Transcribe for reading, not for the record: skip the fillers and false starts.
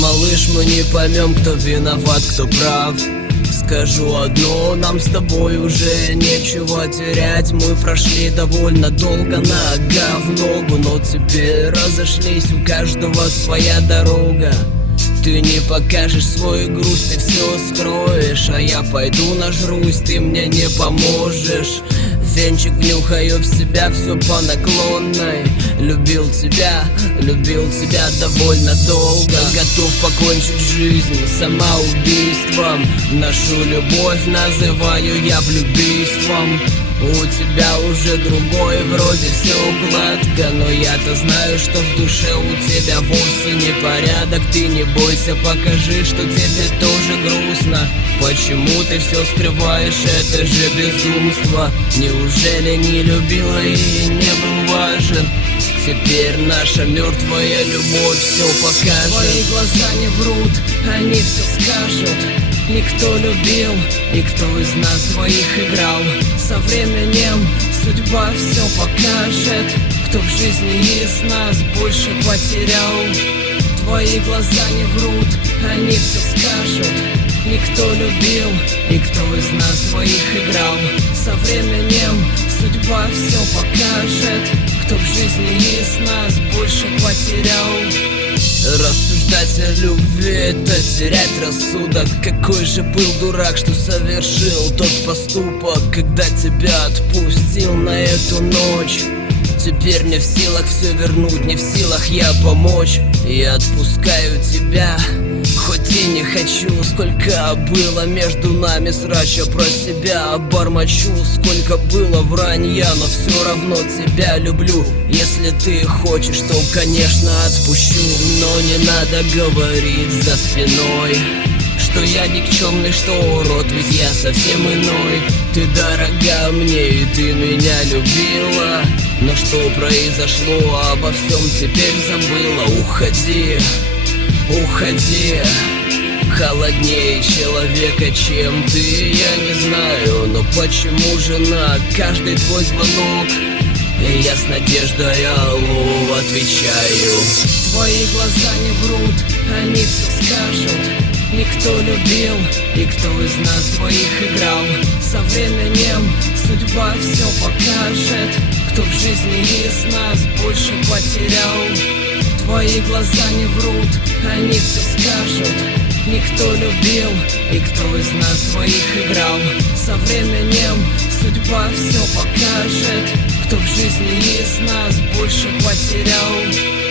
малыш, мы не поймем, кто виноват, кто прав. Скажу одно, нам с тобой уже нечего терять. Мы прошли довольно долго нога в ногу, но теперь разошлись, у каждого своя дорога. Ты не покажешь свой груз, ты все скроешь, а я пойду нажрусь, ты мне не поможешь. Венчик внюхаю в себя, все по наклонной. Любил тебя довольно долго. Готов покончить жизнь самоубийством. Нашу любовь называю я влюбийством. У тебя уже другой, вроде все гладко, но я-то знаю, что в душе у тебя вовсе не порядок. Ты не бойся, покажи, что тебе тоже грустно. Почему ты все скрываешь, это же безумство. Неужели не любила и не был важен? Теперь наша мертвая любовь все покажет. Твои глаза не врут, они все скажут. Никто любил, никто из нас двоих играл. Со временем судьба все покажет, кто в жизни из нас больше потерял. Твои глаза не врут, они все скажут. Никто любил, никто из нас двоих играл. Со временем судьба все покажет, кто в жизни из нас больше потерял. Рассуждать о любви — это терять рассудок. Какой же был дурак, что совершил тот поступок, когда тебя отпустил на эту ночь. Теперь не в силах все вернуть, не в силах я помочь. Я отпускаю тебя, хоть и не хочу. Сколько было между нами срача, про себя бормочу. Сколько было вранья, но все равно тебя люблю. Если ты хочешь, то, конечно, отпущу. Но не надо говорить за спиной, что я никчемный, что урод, ведь я совсем иной. Ты дорога мне, и ты меня любила, но что произошло, обо всем теперь забыла. Уходи, уходи. Холоднее человека, чем ты, я не знаю. Но почему же на каждый твой звонок я с надеждой алло отвечаю? Твои глаза не врут, они все скажут. Никто любил, никто из нас двоих играл. Со временем судьба все покажет, кто в жизни из нас больше потерял. Твои глаза не врут, они все скажут. Никто любил, никто из нас двоих играл. Со временем судьба все покажет, кто в жизни из нас больше потерял.